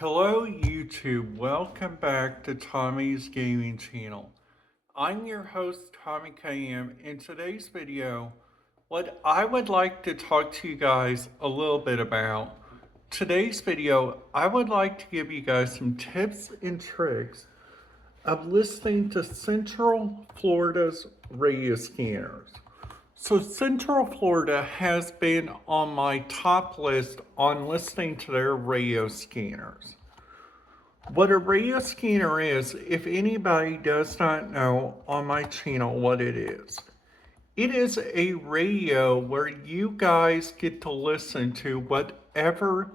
Hello YouTube, welcome back to Tommy's Gaming Channel. I'm your host Tommy KM. In today's video, what I would like to talk to you guys a little bit about. Today's video, I would like to give you guys some tips and tricks of listening to Central Florida's radio scanners. So Central Florida has been on my top list on listening to their radio scanners. What a radio scanner is, if anybody does not know on my channel what it is a radio where you guys get to listen to whatever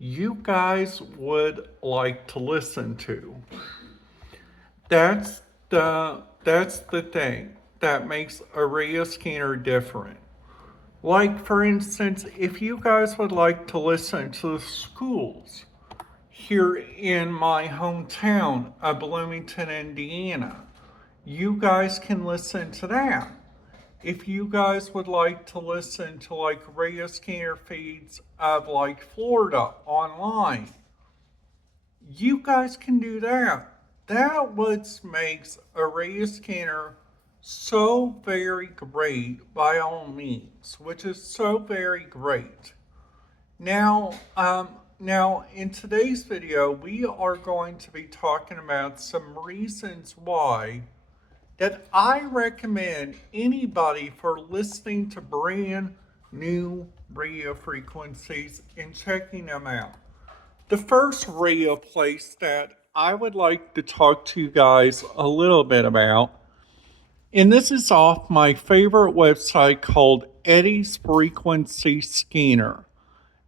you guys would like to listen to. That's the thing that makes a radio scanner different. Like for instance, if you guys would like to listen to the schools here in my hometown of Bloomington, Indiana, you guys can listen to that. If you guys would like to listen to like radio scanner feeds of like Florida online, you guys can do that. That what makes a radio scanner so very great by all means, which is so very great. Now, in today's video, we are going to be talking about some reasons why that I recommend anybody for listening to brand new radio frequencies and checking them out. The first radio place that I would like to talk to you guys a little bit about, and this is off my favorite website called Eddie's Frequency Scanner.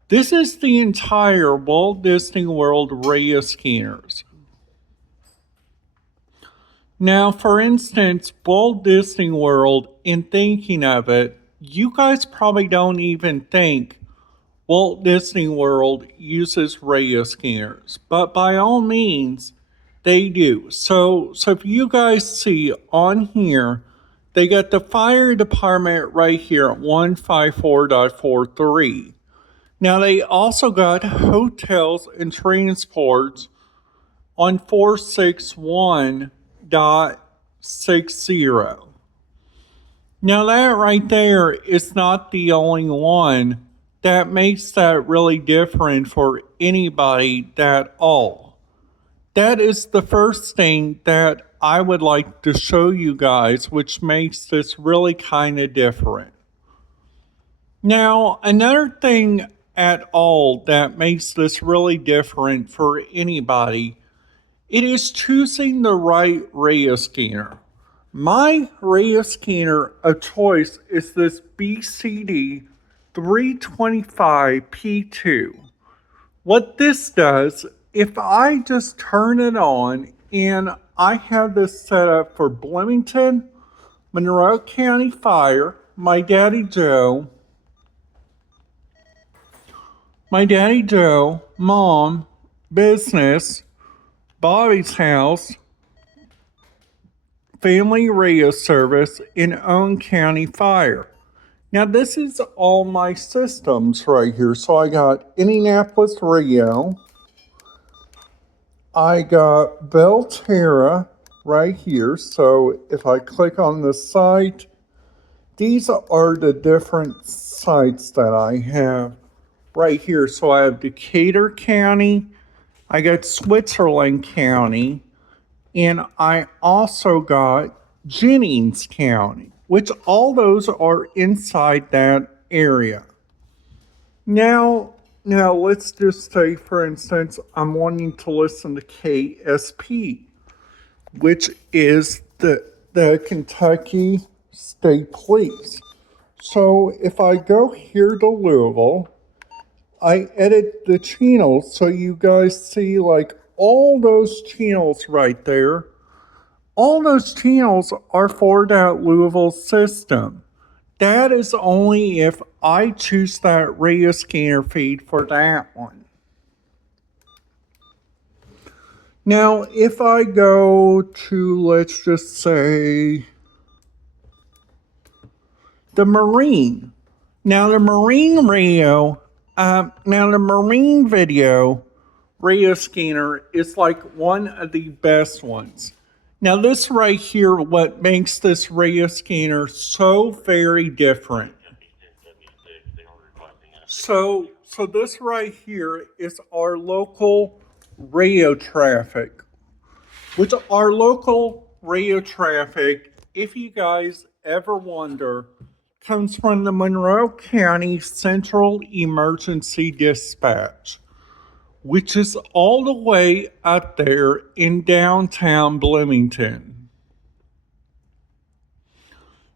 This is the entire Walt Disney World radio scanners. Now, for instance, Walt Disney World, in thinking of it, you guys probably don't even think Walt Disney World uses radio scanners, but by all means, they do. So if you guys see on here, they got the fire department right here at 154.43. Now, they also got hotels and transports on 461.60. Now, that right there is not the only one that makes that really different for anybody at all. That is the first thing that I would like to show you guys, which makes this really kind of different. Now, another thing at all that makes this really different for anybody, it is choosing the right radio scanner. My radio scanner of choice is this BCD 325P2. What this does, if I just turn it on and I have this set up for Bloomington, Monroe County Fire, my Daddy Joe, Mom, business, Bobby's house, family radio service, and Owen County Fire. Now this is all my systems right here. So I got Indianapolis Radio. I got Belterra right here. So if I click on the site, these are the different sites that I have right here. So I have Decatur County, I got Switzerland County, and I also got Jennings County, which all those are inside that area. Now let's just say, for instance, I'm wanting to listen to KSP, which is the Kentucky State Police. So if I go here to Louisville, I edit the channels so you guys see like all those channels right there. All those channels are for that Louisville system. That is only if I choose that radio scanner feed for that one. Now, if I go to, let's just say, the Marine. Now, the Marine radio, the Marine video radio scanner is like one of the best ones. Now, this right here, what makes this radio scanner so very different. So this right here is our local radio traffic. Which our local radio traffic, if you guys ever wonder, comes from the Monroe County Central Emergency Dispatch, which is all the way up there in downtown Bloomington.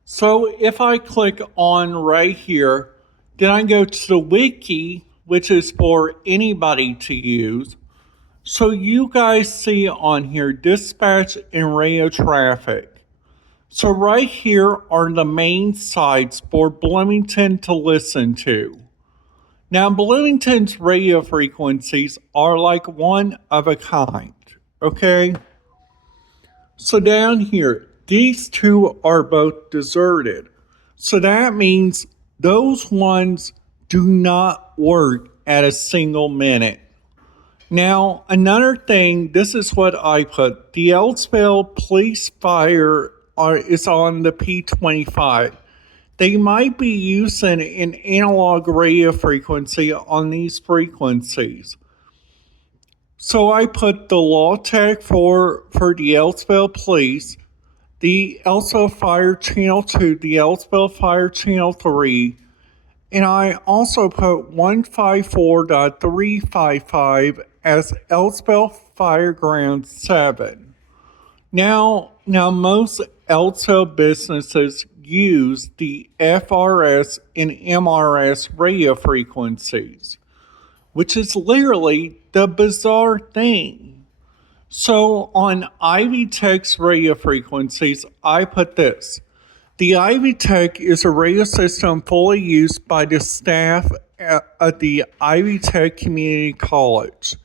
So if I click on right here, then I go to the wiki, which is for anybody to use. So you guys see on here dispatch and radio traffic. So right here are the main sites for Bloomington to listen to. Now Bloomington's radio frequencies are like one of a kind, okay? So down here, these two are both deserted. So that means those ones do not work at a single minute. Now, another thing, this is what I put. The Ellisville Police Fire is on the P25. They might be using an analog radio frequency on these frequencies. So I put the law tech for the Ellisville Police, the Ellisville Fire Channel 2, the Ellisville Fire Channel 3, and I also put 154.355 as Ellisville Fireground 7. Now most Ellisville businesses use the FRS and MRS radio frequencies, which is literally the bizarre thing. So on Ivy Tech's radio frequencies, I put this. The Ivy Tech is a radio system fully used by the staff at the Ivy Tech Community College.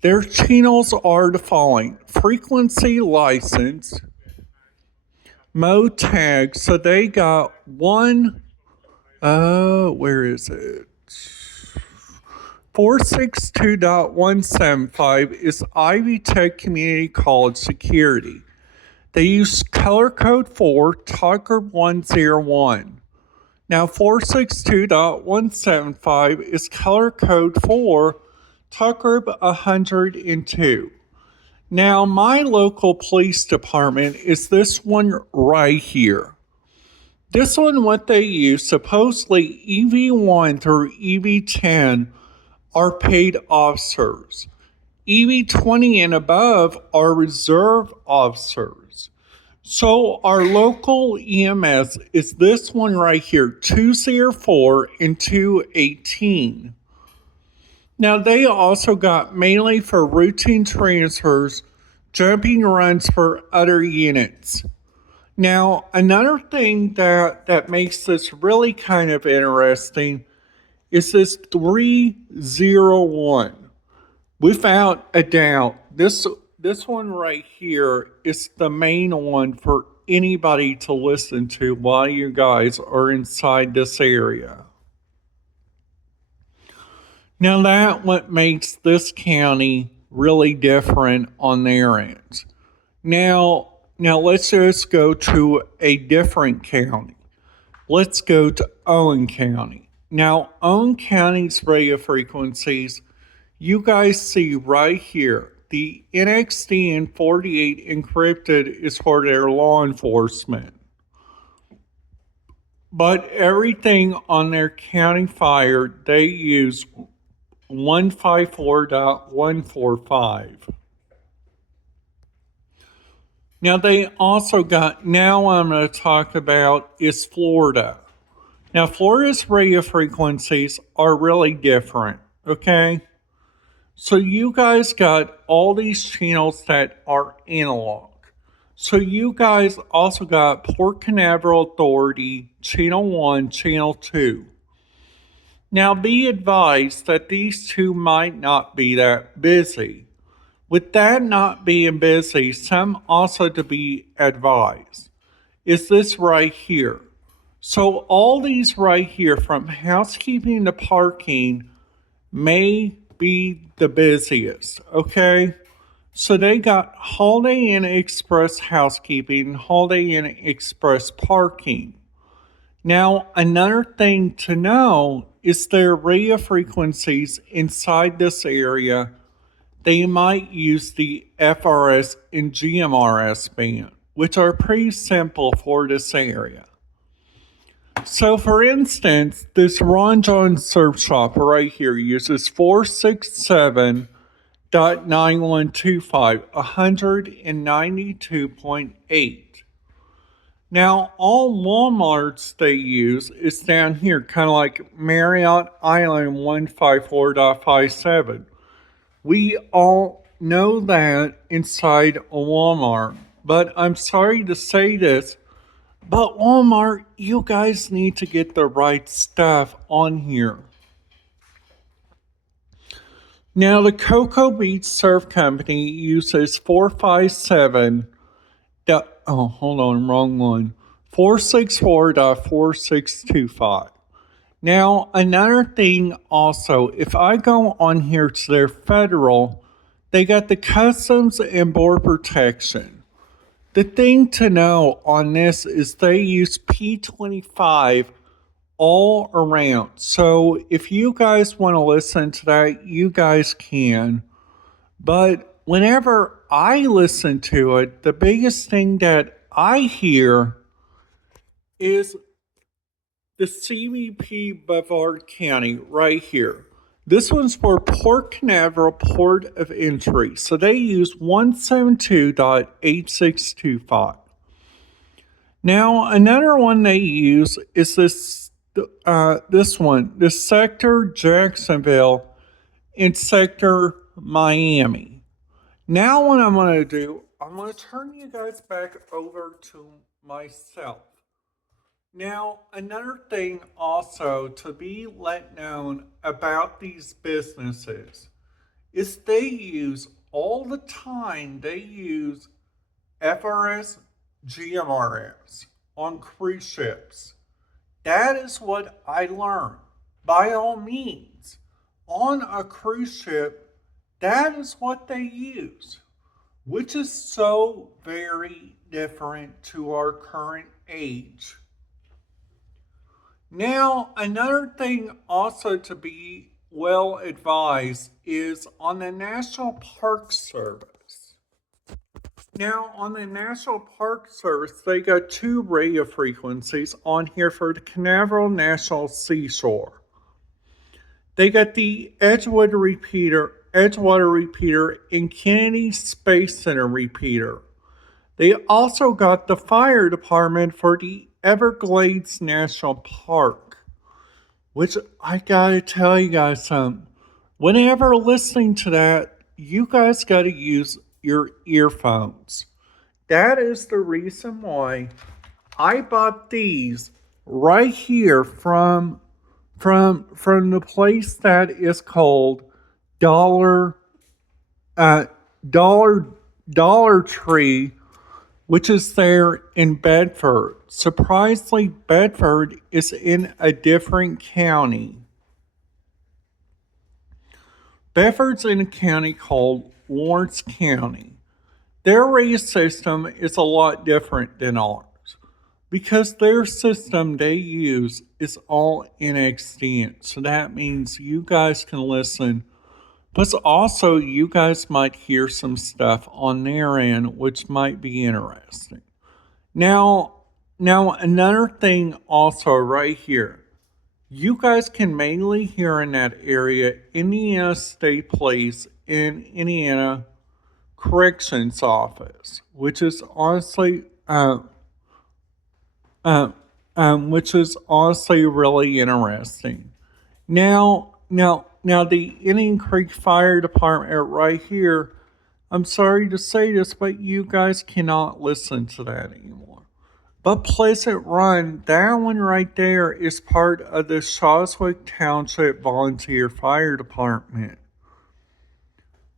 Their channels are the following: frequency license, mode tag. So they got where is it? 462.175 is Ivy Tech Community College security. They use color code 4, Tucker 101. Now 462.175 is color code 4, Tucker 102. Now my local police department is this one right here. This one, what they use, supposedly EV1 through EV10 are paid officers. EV20 and above are reserve officers. So our local EMS is this one right here, 204 and 218. Now they also got mainly for routine transfers, jumping runs for other units. Now another thing that makes this really kind of interesting is this 301. Without a doubt, this one right here is the main one for anybody to listen to while you guys are inside this area. Now that what makes this county really different on their end. Now let's just go to a different county. Let's go to Owen County. Now Owen County's radio frequencies, you guys see right here, the NXDN 48 encrypted is for their law enforcement. But everything on their county fire, they use 154.145. Now they also got, now I'm going to talk about is Florida. Now Florida's radio frequencies are really different, okay? So you guys got all these channels that are analog. So you guys also got Port Canaveral Authority, Channel 1, Channel 2. Now be advised that these two might not be that busy. With that not being busy, some also to be advised is this right here. So all these right here, from housekeeping to parking, may be the busiest, okay? So they got Holiday Inn Express housekeeping, Holiday Inn Express parking. Now, another thing to know is their radio frequencies inside this area. They might use the FRS and GMRS band, which are pretty simple for this area. So, for instance, this Ron John surf shop right here uses 467.9125, 192.8. Now, all Walmarts they use is down here, kind of like Marriott Island 154.57. We all know that inside a Walmart, but I'm sorry to say this, but Walmart, you guys need to get the right stuff on here. Now, the Cocoa Beach Surf Company uses 457. Oh, hold on, wrong one. 464.4625. Now, another thing also, if I go on here to their federal, they got the Customs and Border Protection. The thing to know on this is they use P25 all around. So if you guys want to listen to that, you guys can. But whenever I listen to it, the biggest thing that I hear is the CBP Brevard County right here. This one's for Port Canaveral Port of Entry. So they use 172.8625. Now, another one they use is this one, this Sector Jacksonville and Sector Miami. Now what I'm going to do, I'm going to turn you guys back over to myself. Now, another thing also to be let known about these businesses is they use all the time, they use FRS, GMRS on cruise ships. That is what I learned. By all means, on a cruise ship, that is what they use, which is so very different to our current age. Now, another thing also to be well advised is on the National Park Service. Now, on the National Park Service, they got two radio frequencies on here for the Canaveral National Seashore. They got the Edgewater repeater, and Kennedy Space Center repeater. They also got the fire department for the Everglades National Park, which I gotta tell you guys something. Whenever listening to that, you guys gotta use your earphones. That is the reason why I bought these right here from the place that is called Dollar Tree, which is there in Bedford. Surprisingly, Bedford is in a different county. Bedford's in a county called Lawrence County. Their race system is a lot different than ours because their system they use is all in extent. So that means you guys can listen, but also you guys might hear some stuff on their end which might be interesting. Now another thing also right here. You guys can mainly hear in that area Indiana State Police in Indiana Corrections Office, which is honestly really interesting. Now the Indian Creek Fire Department right here, I'm sorry to say this, but you guys cannot listen to that anymore. But Pleasant Run, that one right there is part of the Shawswick Township Volunteer Fire Department,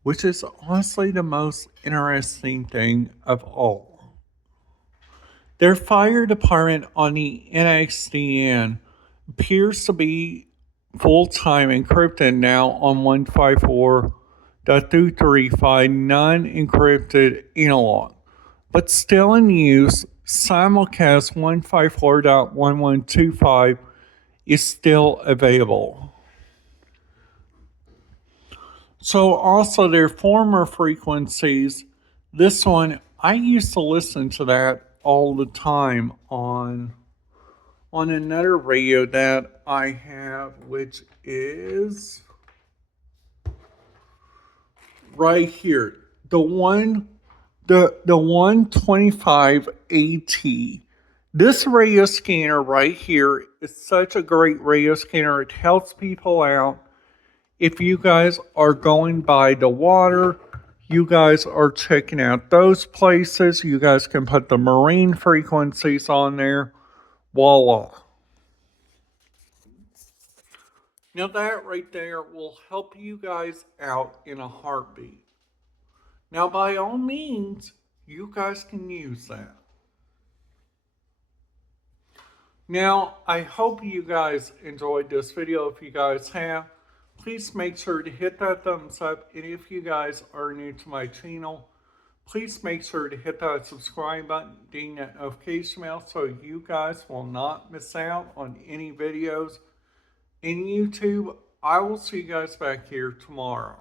which is honestly the most interesting thing of all. Their fire department on the NXDN appears to be full-time encrypted now on 154.235 non-encrypted analog, but still in use. Simulcast 154.1125 is still available. So also their former frequencies, this one, I used to listen to that all the time on another radio that I have, which is right here. The 125 AT. This radio scanner right here is such a great radio scanner. It helps people out. If you guys are going by the water, you guys are checking out those places, you guys can put the marine frequencies on there. Voila. Now that right there will help you guys out in a heartbeat. Now by all means, you guys can use that. Now, I hope you guys enjoyed this video. If you guys have, please make sure to hit that thumbs up. And if you guys are new to my channel, please make sure to hit that subscribe button, ding that notification bell so you guys will not miss out on any videos in YouTube. I will see you guys back here tomorrow.